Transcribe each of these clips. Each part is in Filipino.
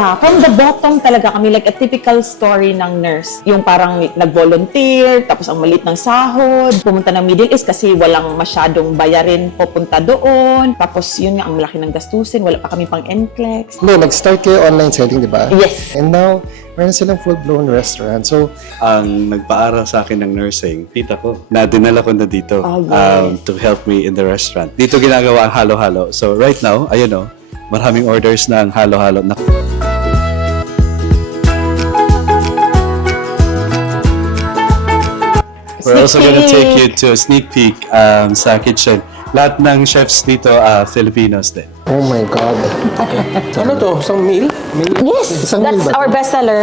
From the bottom talaga kami, like a typical story ng nurse. Yung parang nag-volunteer, tapos ang maliit ng sahod, pumunta ng Middle East kasi walang masyadong bayarin pupunta doon. Tapos yun nga, ang malaki ng gastusin, wala pa kami pang NCLEX. No, nag-start kayo online selling, di ba? Yes. And now, meron silang full-blown restaurant. So, Ang nagpaaral sa akin ng nursing, tita ko, na dinala ko na dito Oh, yes. to help me in the restaurant. Dito ginagawa ang halo-halo. So right now, ayun o, maraming orders na ang halo-halo. We're also gonna take you to a sneak peek sa kitchen. Lahat ng chefs dito, Filipinos din. oh my God. Ano to? Isang meal? Yes, Isang meal that's ba to? our bestseller.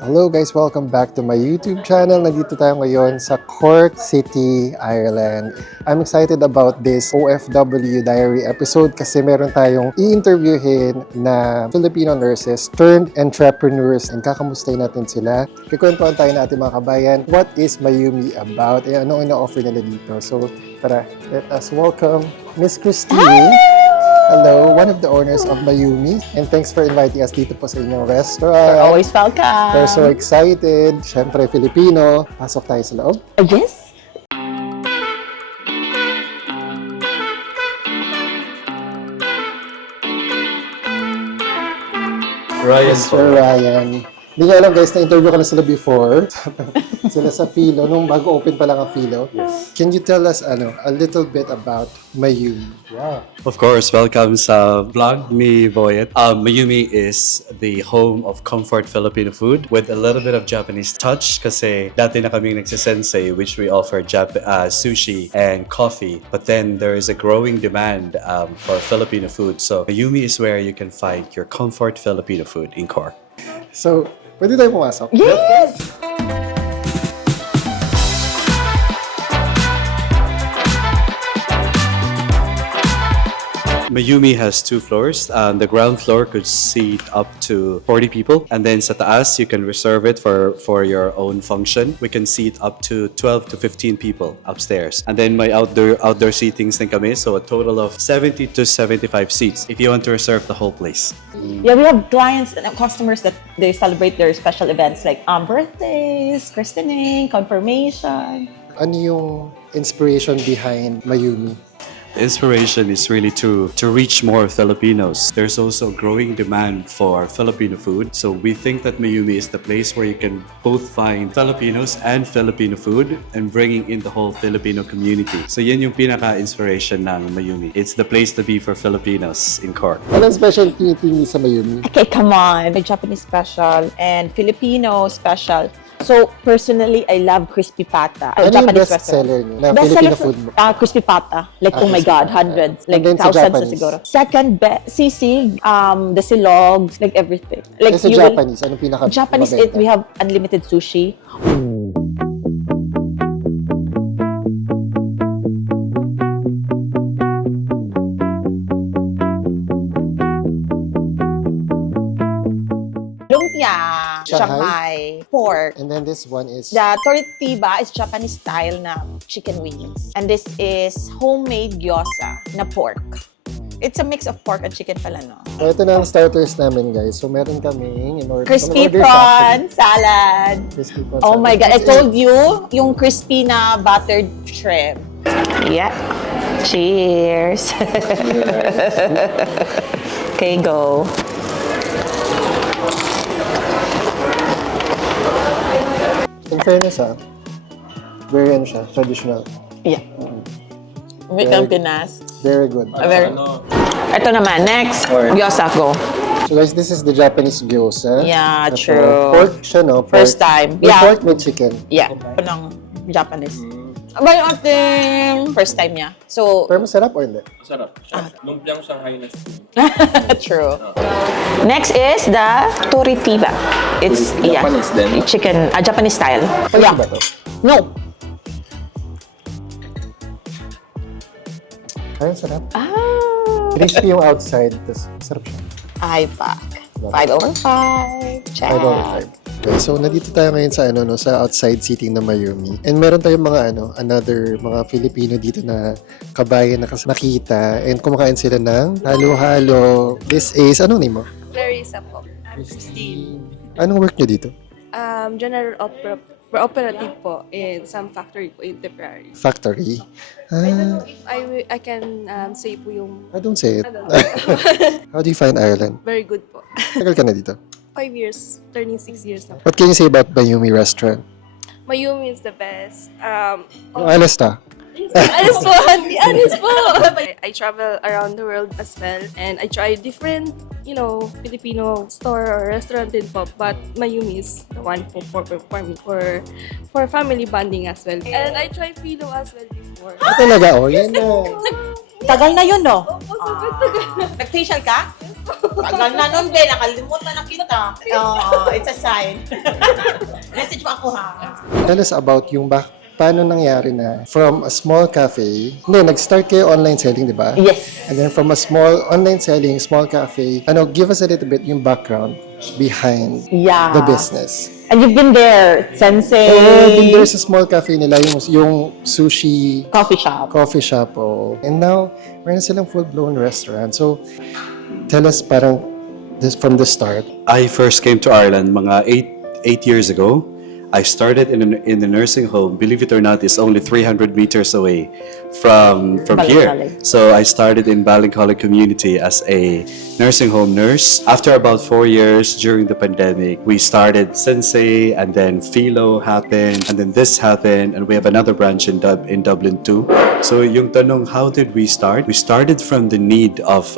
Hello guys, welcome back to my YouTube channel. Nandito tayo ngayon sa Cork City, Ireland. I'm excited about this OFW Diary episode kasi meron tayong i-interviewin na Filipino nurses turned entrepreneurs and kakamustahin natin sila. Kikwentuhan tayo na ating mga kabayan, what is Mayumi about? Eh, anong ina-offer nila dito? So, tara, let us welcome Miss Christine. Hello, one of the owners of Mayumi. And thanks for inviting us dito po sa inyong restaurant. You're always welcome. We're so excited. Siyempre, Filipino. Pasok tayo sa loob. Yes. Ryan Sir Ryan. Hindi niyo alam guys, na-interview ko na sila before. Sila sa Philo, nung bago open pa lang ang Philo. Yes. Can you tell us a little bit about Mayumi? Of course, welcome sa vlog ni Boyet. Mayumi is the home of comfort Filipino food with a little bit of Japanese touch kasi dati na kaming nagsisensei which we offer sushi and coffee. But then there is a growing demand for Filipino food. So Mayumi is where you can find your comfort Filipino food in Cork. So, pwede tayo pumasok? Yes. Mayumi has 2 floors. The ground floor could seat up to 40 people. And then sa taas, you can reserve it for your own function. We can seat up to 12 to 15 people upstairs. And then may outdoor seatings din kami. So a total of 70 to 75 seats if you want to reserve the whole place. Yeah, we have clients and customers that they celebrate their special events like birthdays, christening, confirmation. Ano yung inspiration behind Mayumi? The inspiration is really to reach more Filipinos. There's also growing demand for Filipino food. So we think that Mayumi is the place where you can both find Filipinos and Filipino food and bringing in the whole Filipino community. So yan yung pinaka-inspiration ng Mayumi. It's the place to be for Filipinos in Cork. Anong specialty niyo sa Mayumi? Okay, come on. May Japanese special and Filipino special. So, personally, I love crispy pata. Ano yung Japanese best seller niyo na Best-seller Filipino food mo? crispy pata. Like, oh my crispy God, pata. hundreds. And Like, then sa thousands na Japanese? siguro. Second, sisig, the silog, like everything. Like, Sa you will- Japanese, anong pinaka Japanese, mabenta? we have unlimited sushi. Lumpia, Shanghai, pork. And then this one is... The tortilla is Japanese style na chicken wings. And this is homemade gyoza na pork. It's a mix of pork and chicken pala, no? So, ito na ang starters namin, guys. So, meron kaming in order... Crispy order prawn salad. Crispy prawn Oh salad. my God, I told you, yung crispy na buttered shrimp. Yeah. Cheers. Okay, go. In fairness, very ano siya, traditional. Yeah. Wait lang, Pinas. Very good. Ito naman, next. Gyoza, go. So guys, this is the Japanese gyoza. Yeah, Ito, true. Pork siya, no? Pork. First time. May Yeah. pork, may chicken. Yeah. Ito ng Japanese. Aba yung ating first time niya. So, Pero masarap or hindi? Masarap. Lumpiang Shanghai na stew. true. Next is the tortilla. It's, Japanese din? chicken, Japanese style. Pwede Yeah. ba to? No. Ay, sarap. Ah. Crispy yung outside, tapos masarap siya. Ay, fuck. 5/5. Check. 5/5. Okay, so nandito tayo ngayon sa sa outside seating ng Mayumi. And meron tayong mga another mga Filipino dito na kabayan na nakita and kumakain sila ng halo-halo. This is anong name mo? Clarissa po. I'm Christine. Anong work nyo dito? General operative po in some factory po in Tipperary. Factory. I don't know if I can say po yung I don't say it. I don't know. How do you find Ireland? Very good po. Tagal ka na dito. 5 years, turning 6 years na po. What can you say about Mayumi Restaurant? Mayumi is the best. Honest ah. Honest po, be honest po. I travel around the world as well and I try different, Filipino store or restaurant din po. But Mayumi is the one for me, for family bonding as well. And I tried Filo as well before. Ah, talaga? Oh, yan na. Tagal na yun, no? Opo, sobrang tagal. Nag-facial ka? Tagal na nun, be. Nakalimutan na kita. It's a sign. Message mo ako, ha? Tell us about yung paano nangyari na from a small cafe, nag-start kayo online selling, di ba? Yes. And then from a small online selling, small cafe, give us a little bit yung background behind Yeah. the business. And you've been there, Sensei. And there's a small cafe nila, yung sushi Coffee shop. coffee shop. Oh. And now, meron silang full-blown restaurant. So, tell us parang from the start. I first came to Ireland mga 8 years ago. I started in the nursing home. Believe it or not, it's only 300 meters away from here. Ballincollig. So I started in Ballincollig community as a nursing home nurse. After about 4 years during the pandemic, we started Sensei, and then Philo happened, and then this happened, and we have another branch in Dublin too. So yung tanong, how did we start? We started from the need of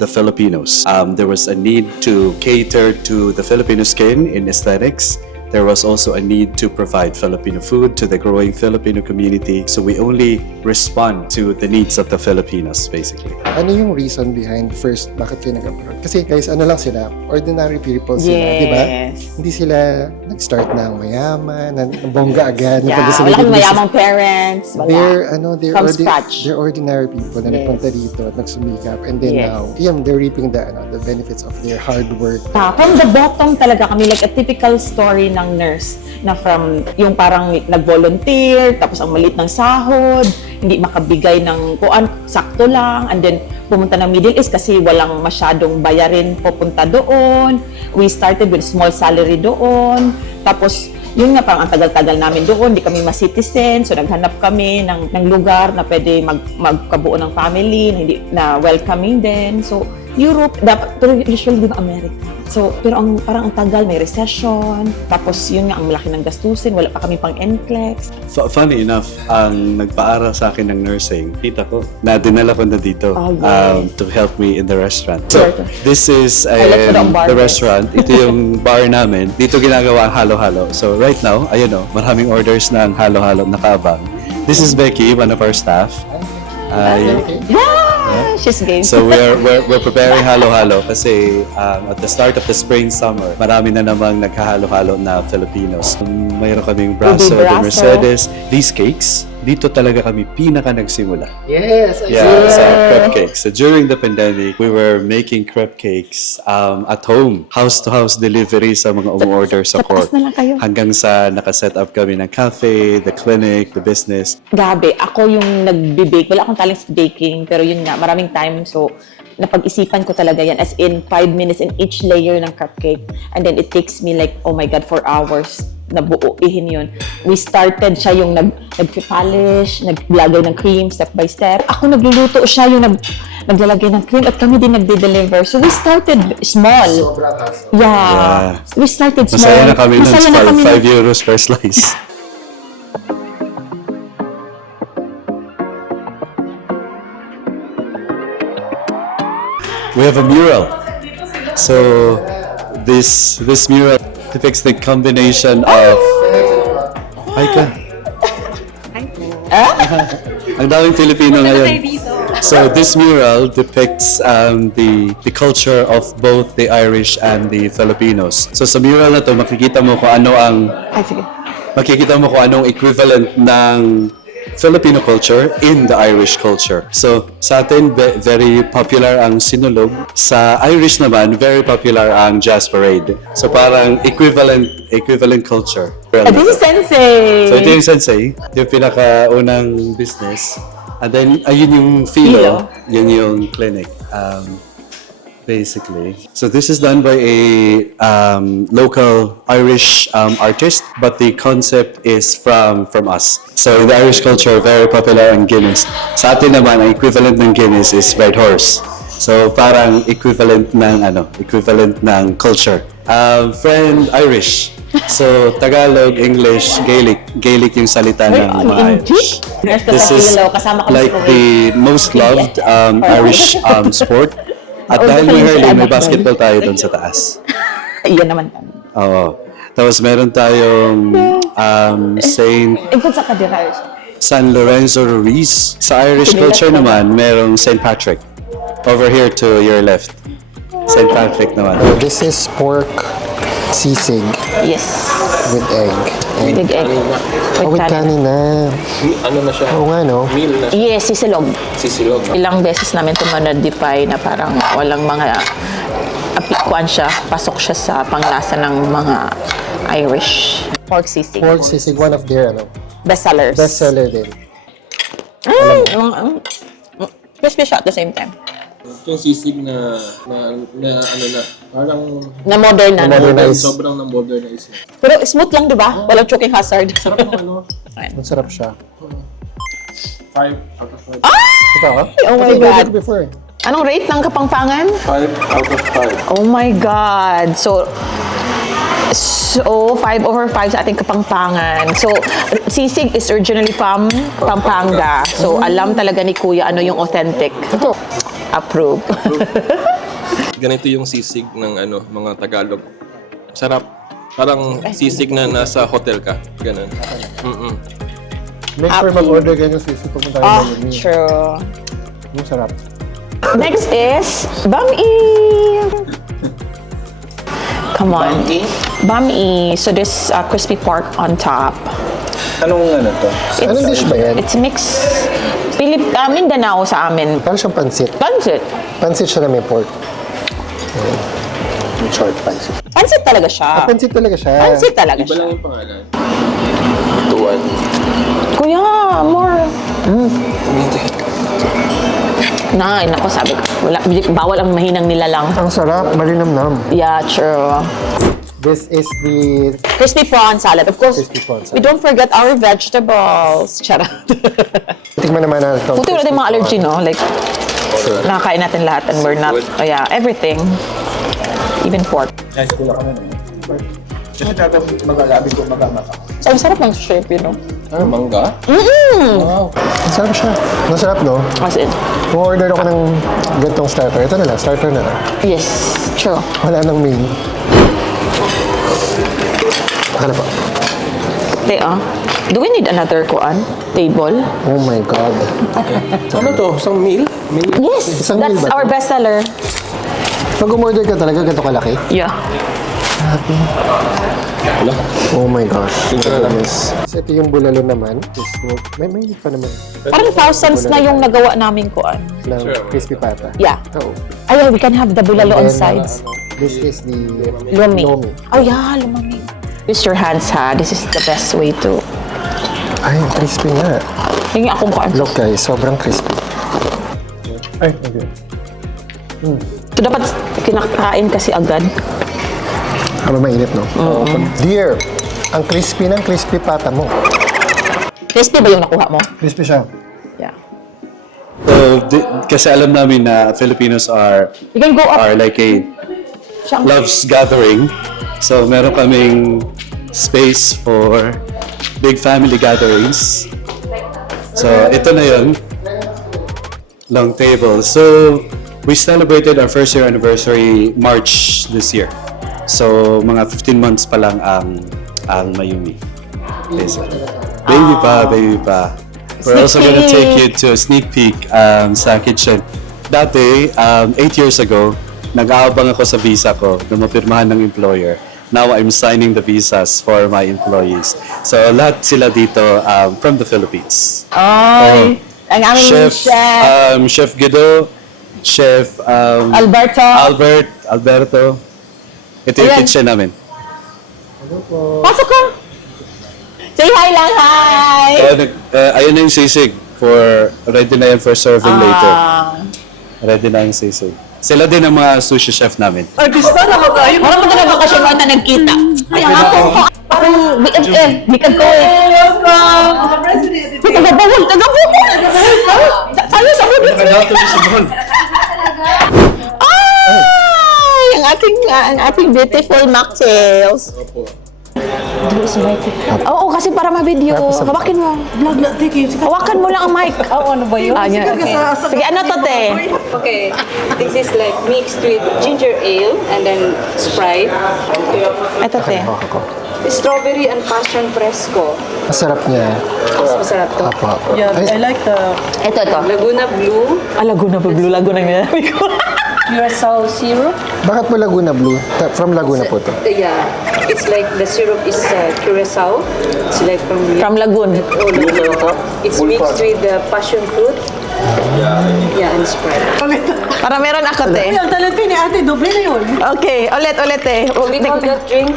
the Filipinos. There was a need to cater to the Filipino skin in aesthetics. There was also a need to provide Filipino food to the growing Filipino community. So we only respond to the needs of the Filipinos, basically. Ano yung reason behind first bakit kayo nag-abroad? Kasi guys, lang sila, ordinary people sila, di ba? Yes. Hindi sila nag-start ng mayaman, ng bongga agad. Yeah, Napag- wala kang mayamang parents. Wala. They're From scratch. they're ordinary people na Yes. nagpunta dito at nagsumikap. And then Yes. now, they're reaping the benefits of their hard work. From the bottom talaga kami, like a typical story ng nurse na from yung parang nag-volunteer, tapos ang maliit ng sahod, hindi makabigay ng kuan, sakto lang, and then pumunta ng Middle East kasi walang masyadong bayarin pupunta doon. We started with small salary doon. Tapos, yun nga, parang ang tagal-tagal namin doon, hindi kami ma-citizen, so naghanap kami ng lugar na pwede magkabuo ng family, na hindi na welcoming din. So, Europe, dapat, pero usually di ba America? So, pero parang ang tagal, may recession, tapos yun nga, ang malaki ng gastusin, wala pa kami pang NCLEX. Funny enough, ang nagpaaral sa akin ng nursing, tita ko, na dinala ko na dito Oh, yes. to help me in the restaurant. So, Sure. this is Highlight mo ang bar the guys. restaurant. Ito yung bar namin. Dito ginagawa ang halo-halo. So, right now, ayun maraming orders ng halo-halo nakaabang. This is Becky, one of our staff. Yeah, she's game. So we're preparing halo-halo kasi at the start of the spring summer, marami na namang naghahalo-halo na Filipinos. Mayroon kaming Brasso, Brasso. de Mercedes. These cakes, dito talaga kami pinaka nagsimula. Yes! Yeah, sa crepe cakes. So during the pandemic, we were making crepe cakes at home. House-to-house delivery sa mga umorder sa Taas court. na lang kayo. Hanggang sa nakaset up kami ng cafe, the clinic, the business. Gabi, ako yung nagbe-bake. Wala akong talent sa baking, pero yun nga, maraming time. So, napag-isipan ko talaga yan. As in, 5 minutes in each layer ng cupcake. And then it takes me like, oh my God, 4 hours na buuihin yun. We started siya yung nag-polish, naglagay ng cream step by step. Ako nagluluto siya yung naglalagay ng cream at kami din nagde-deliver. So we started small. Sobrang hassle. Yeah. We started small. Masaya na kami Masaya na ng kami 5 euros per slice. We have a mural. So this mural depicts the combination of Hi ka. Ang daming Filipino ngayon. So this mural depicts the culture of both the Irish and the Filipinos. So sa mural na to makikita mo kung anong equivalent ng Filipino culture in the Irish culture. So, sa atin, very popular ang sinulog. Sa Irish naman, very popular ang jazz parade. So, parang equivalent culture. This is Sensei! So, ito yung Sensei, yung pinakaunang business. And then, ayun yung Philo, yun yung clinic. Basically. So this is done by a local Irish artist, but the concept is from us. So in the Irish culture, very popular ang Guinness. Sa atin naman, ang equivalent ng Guinness is Red Horse. So parang equivalent ng culture. Friend Irish. So Tagalog, English, Gaelic. Gaelic yung salita ng mga Irish. This is like the most loved Irish sport. At dahil may hurling, may basketball tayo doon sa taas. Iyan naman. Oo. Tapos meron tayong Ikot sa kadira. San Lorenzo Ruiz. Sa Irish culture naman, merong St. Patrick. Over here to your left. St. Patrick naman. This is pork sisig Yes. with egg. Big egg. With kanin na. Ano na siya? Oo nga, no? Meal na siya. Yes, sisilog. Sisilog. Ilang beses namin ito na-defy na parang walang mga apikuan siya. Pasok siya sa panglasa ng mga Irish. Pork sisig. Pork sisig, one of their Bestsellers. bestseller din. Crispy siya at the same time. Yung sisig na parang Na-modern na. Modernize. sobrang na-modernize na. Pero smooth lang, di ba? Walang choking hazard. Sarap ng ano. Masarap siya. 5 out of 5. Ito, ha? Oh my Ito, God. ito before. Anong rate ng Kapampangan? 5 out of 5. Oh my God. So 5 over 5 sa ating Kapampangan. So, sisig is originally from Pampanga. So, alam talaga ni Kuya ano yung authentic. Ito. Approve. Ganito yung sisig ng mga Tagalog. Sarap. Parang sisig na nasa hotel ka. Ganun. Make sure mag-order kayo ng sisig pumunta kayo ng True. Yung sarap. Next is Bami. Come on. Bami. So, this crispy pork on top. Anong ano to? Anong dish ba yan? It's mixed. Mindanao sa amin. Parang siyang pansit. Pansit. Pansit siya na may pork. Short pansit. Pansit talaga siya. Pansit talaga siya. Pansit talaga Iba siya. lang yung pangalan. Tuwan. Kuya, more. Nay, nako sabi ko. Bawal ang mahinang nilalang. Ang sarap, malinamnam. Yeah, true. This is the Crispy prawn salad. Of course, crispy prawn we salad. don't forget our vegetables. Charot. Tikman naman natin ito. Buti wala tayong mga allergy, no? Like, nakakain natin lahat and we're not, yeah, everything. Even pork. Ay, sa kula ka na. Kasi talagang mag-alabi ko mag-amaka. So, ang sarap ng shrimp, you know? Mangga? Ang sarap siya. Masarap, no? As in, Kung order ako ng gantong starter, ito na lang, starter na lang. yes, true. Wala nang main. Ano pa? Do we need another table? Oh my God. Ano to? Isang meal? Yes, Isang meal that's ba our to? bestseller. Pag umorder ka talaga, ganito kalaki? Yeah. Wala. Oh my gosh. Goodness. So, ito yung bulalo naman. May hindi pa naman. Parang thousands na yung nagawa namin kuan. Ng crispy pata. Yeah. Oo. Ay, we can have the bulalo on Then, sides. This is the Lumi. lomi. Oh yeah, lumami. Use your hands, ha. This is the best way to... Ay, crispy nga. Yung akong kuan. Look guys, sobrang crispy. Ay, okay. So, dapat kinakain kasi agad. Habang mainit, no? Dear, ang crispy ng crispy pata mo. Crispy ba yung nakuha mo? Crispy siya. Yeah. So, kasi alam namin na Filipinos are You can go up. like a loves gathering. So, meron kaming space for big family gatherings. So, ito na yun. Long table. So, we celebrated our first year anniversary March this year. So, mga 15 months pa lang ang Mayumi. Basically. Baby pa. We're also gonna take you to a sneak peek sa kitchen. Dati, 8 years ago, nag-aabang ako sa visa ko na mapirmahan ng employer now I'm signing the visas for my employees. So lahat sila dito from the Philippines. Ay, ang aming chef, Chef Guido, Chef Alberto. Ito yung Ayan. kitchen namin. Pasok ko! Say hi lang, hi! Ayun na yung sisig for ready na yan for serving later. Ah. Ready na yung sisig. Sila din ang mga sushi chef namin. Artista na ba tayo? Wala mo na bakasyon mo na nagkita. Ay, ang akong bikag ko eh. May tagabawal, Sayo sa mga. Ay, ang ating beautiful mocktails. Oo, kasi para ma-video. Hawakin mo. Hawakan mo lang ang mic. Ano ba yun? Sige, ano to, te? Okay, this is like mixed with ginger ale and then Sprite. Ito, te. Strawberry and passion fresco. Masarap niya. Mas masarap to. Apa. Yeah, I like the Ito. Laguna Blue, Laguna pa, blue Laguna na nilalamig ko. curacao syrup. Bakit po Laguna Blue? From Laguna po to. Yeah, it's like the syrup is curacao. It's like From Lagoon. It's mixed with the passion fruit. Yeah, and Sprite. Para meron ako, te. ang talent ni ate, doble na yun. Okay, ulit, te. We call that drink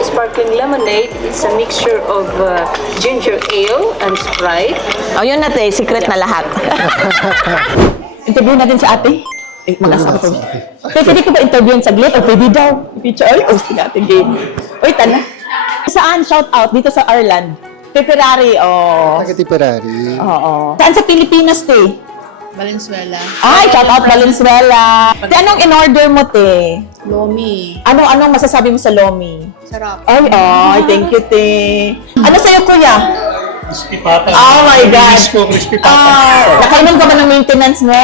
sparkling lemonade. It's a mixture of ginger ale and Sprite. Oh, yun na, te. Secret na lahat. Interview natin si ate. Mag-asa ko. Pwede ko ba interviewin saglit? O pwede daw? Picture. Ay, sige ate, game. Uy, tana. Saan? Shout out dito sa Ireland. Pepperari, Taga-Tipperary. Oo. Saan sa Pilipinas, te? Valenzuela. Ay, shout out Valenzuela. Te, anong in-order mo, te? Lomi. Anong masasabi mo sa Lomi? Sarap. Ay, thank you, te. Ano sa'yo, kuya? Crispy pata. Oh my God. Crispy pata. Nakainom ka ba ng maintenance mo?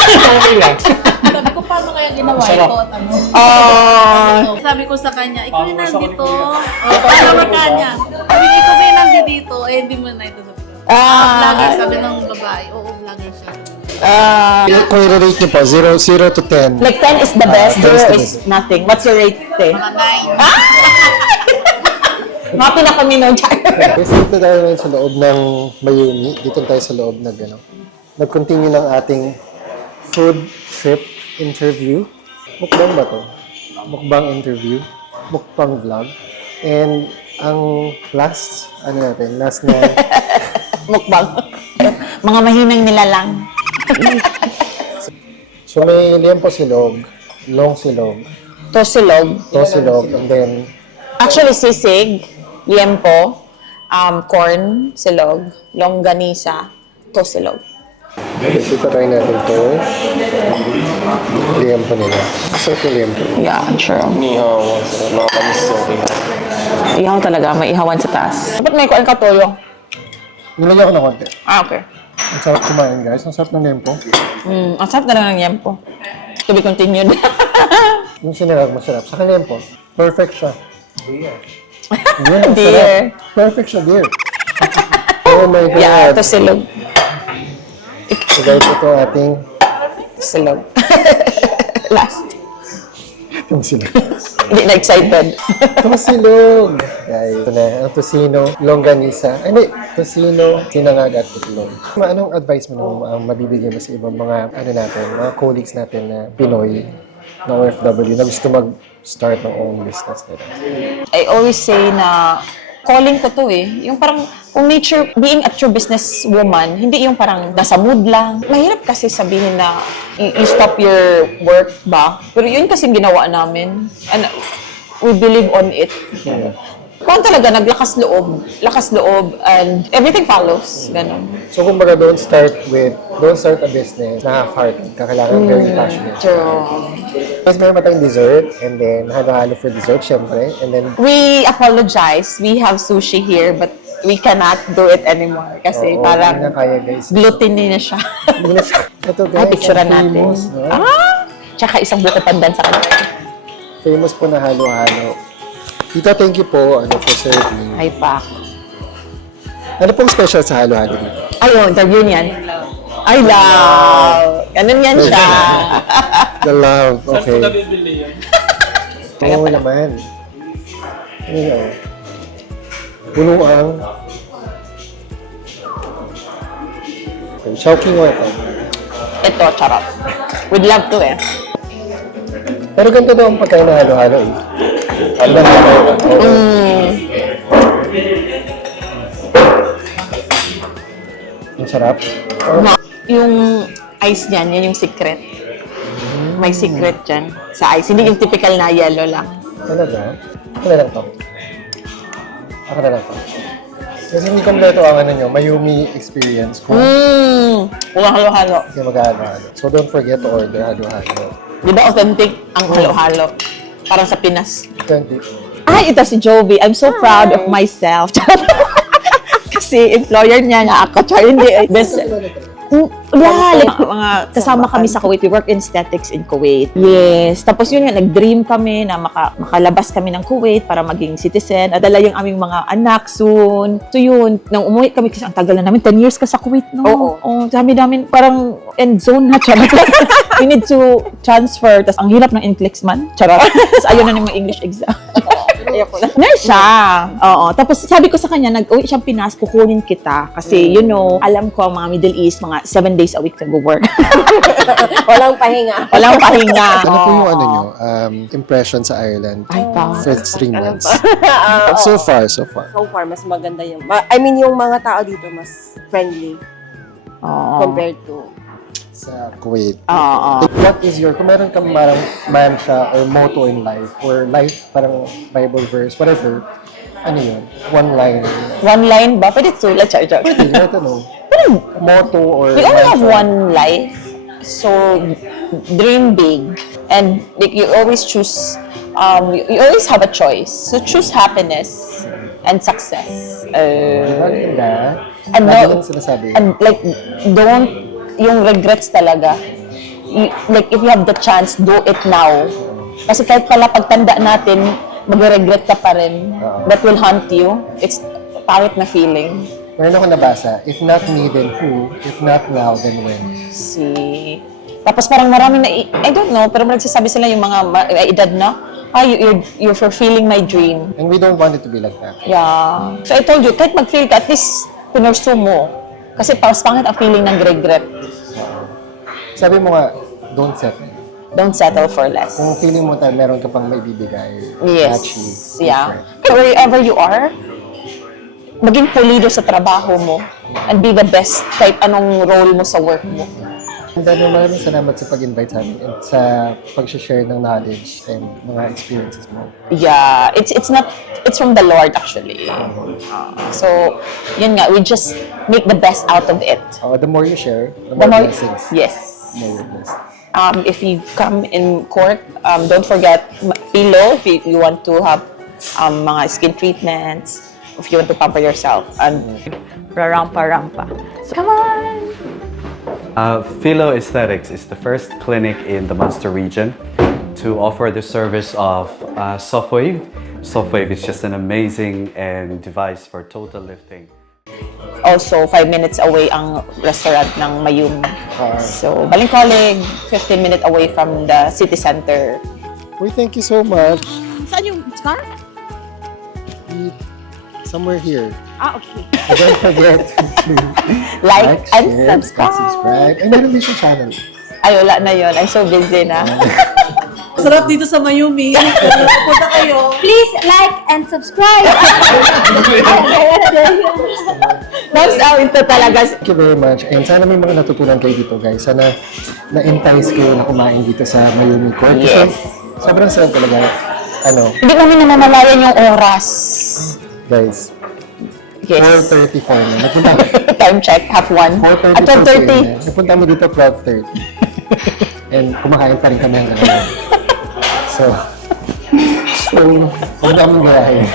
Okay lang. Sabi ko, paano kaya ginawa ito? At ano? Sabi ko sa kanya, ikaw yung nandito. Paano ba kanya? Sabi ko, ikaw yung nandito. Hindi mo na ito. Vlogger, sabi ng babae. Oo, vlogger siya. Kung i-rate niyo po, 0 to 10. Like 10 is the best, 0 10 is the is nothing. What's your rate, te? Mga 9. Mga pinaka-minong Kasi dito tayo ngayon sa loob ng Mayumi. Dito tayo sa loob nag-continue ng ating food trip interview. Mukbang ba to? Mukbang interview. Mukbang vlog. And ang last na mukbang. Mga mahinang nilalang. so may liempo silog, long silog, Tosilog. tosilog, and then Actually, sisig, liempo, corn, silog, longganisa, tosilog. ito try natin to. Liempo nila. So ito liempo. Yeah, true. Ihaw talaga, may ihawan sa taas. Dapat may kuwan ka toyo. Nilagyan ko ng konti. Okay. Ang sarap kumain guys. Ang sarap ng liempo. Ang sarap na lang ng liempo. To be continued. Yung sinarag masarap. Sa liempo, perfect siya. Dear. Dear. Perfect siya, dear. Oh my God. Yeah, tosilog. So guys, ito ating Tosilog. Last. tosilog. Hindi na excited. Tosilog! Guys, ito na. Ang tosino, longganisa. Ay, hindi. Tosino, sinangag at itlog. Anong advice mo na mabibigyan mo sa ibang mga, mga colleagues natin na Pinoy, na OFW, na gusto mag-start ng own business nila? I always say na calling ko to eh. Yung parang, kung nature, being a true business woman, hindi yung parang nasa mood lang. Mahirap kasi sabihin na i-stop your work ba? Pero yun kasi ginawa namin. And we believe on it. Kung talaga, naglakas loob, and everything follows. Ganon. So, kumbaga, don't start a business na half-hearted. Kailangan very passionate. True. Tapos meron pa tayong dessert, and then halo-halo for dessert, syempre. And then, We apologize. We have sushi here, but we cannot do it anymore. Kasi oo, parang hindi na kaya, guys. gluttony na siya. Hindi na siya. Ito, guys, Ay, picturean ang natin. famous, no? Tsaka isang buko pandan sa kanila. Famous po na halo-halo. Tita, thank you po for serving. Ay pa. Ano pong special sa halo-halo dito? Ay, interview niyan. I love. Ganun yan siya. The love, okay. Oo naman. Ano yan? Punuang. Okay, Chowking o ito? Ito, charot. We'd love to eh. Pero ganito daw ang pagkain na halo-halo eh. Halo-halo. Ang sarap. Yung ice niyan, yan yung secret. May secret dyan sa ice. Hindi yung typical na yellow lang. Talaga? Ako na lang to. Ako na lang to. Kasi hindi kompleto ang ano nyo, Mayumi experience ko. Walang halo-halo. Kasi mag-halo-halo. So don't forget to order halo-halo. Di ba authentic ang halo-halo? Parang sa Pinas. 20. Ay, ito si Jovi. I'm so proud of myself. Kasi employer niya nga ako. Tsaka hindi. Best. Yeah, like, mga kasama kami sa Kuwait. We work in aesthetics in Kuwait. Yes. Tapos yun nga, nag-dream kami na makalabas kami ng Kuwait para maging citizen. At dala yung aming mga anak soon. So yun, nang umuwi kami, kasi ang tagal na namin, 10 years ka sa Kuwait, no? Oo. Dami namin, parang end zone na, charot. We need to transfer. Tapos ang hirap ng NCLEX man, charot. Tapos ayaw na ng mga English exam. Nurse siya. Oo. Tapos sabi ko sa kanya, nag-uwi siyang Pinas, kukunin kita. Kasi, you know, alam ko, mga Middle East, mga 7 days a week nag-work. Walang pahinga. Walang pahinga. Ano po yung ano nyo, impression sa Ireland? Ay, pa. First 3 months. So far. So far, mas maganda yung... I mean, yung mga tao dito mas friendly compared to... Sa Kuwait. Oo. What is your, kung meron kang parang mantra or motto in life, or life, parang Bible verse, whatever, ano yun? One line. One line ba? Pwede sulat, charot. Pwede, I don't know. Motto or We only have mantra. one life. So, dream big. And like, you always choose, you always have a choice. So, choose happiness and success. Maganda. And Lagi no- lang sinasabi. And like, don't, yung regrets talaga. Like, if you have the chance, do it now. Kasi kahit pala pagtanda natin, magre-regret ka pa rin. That will haunt you. It's pangit na feeling. Meron ako nabasa, if not me, then who? If not now, then when? See? Tapos parang maraming na, I don't know, pero nagsasabi sila yung mga edad na, you're fulfilling my dream. And we don't want it to be like that. Yeah. So I told you, kahit mag-feel ka, at least pinursu mo. Kasi pas pangit ang feeling ng regret. Sabi mo nga, don't settle. Don't settle for less. Kung feeling mo tayo, meron ka pang maibibigay. Yes. Achieve. Yeah. So wherever you are, maging pulido sa trabaho mo and be the best kahit anong role mo sa work mo. And then, maraming salamat sa pag-invite sa amin at sa pag-share ng knowledge and mga experiences mo. Yeah, it's from the Lord actually. So, yun nga, we just make the best out of it. The more you share, the more blessings. Yes. The more you're blessed. If you come in court, don't forget Philo if you want to have mga skin treatments, if you want to pamper yourself, and rampa. So, come on! Philo Aesthetics is the first clinic in the Munster region to offer the service of Softwave. Softwave is just an amazing device for total lifting. Also, 5 minutes away ang restaurant ng Mayumi. So, Balingcollig, 15 minutes away from the city center. Uy, thank you so much. Saan yung car? Somewhere here. Okay. And don't forget to Like and share, subscribe. And meron din siya channel. Ay, wala na yun. I'm so busy na. Sarap dito sa Mayumi. Punta kayo. Please like and subscribe! That's how ito talaga. Thank you very much. And sana may mga natutunan kayo dito, guys. Sana na-entice kayo na kumain dito sa Mayumi Court. Kasi sobrang sarap talaga. Hindi namin namamalayan yung oras. Guys, Yes. 4:34 na. Nagpunta Time check, half one. 4:30 At 12:30. Napunta mo dito 12:30. And kumakain pa rin kami hanggang ngayon. So, huwag na kami gayahin.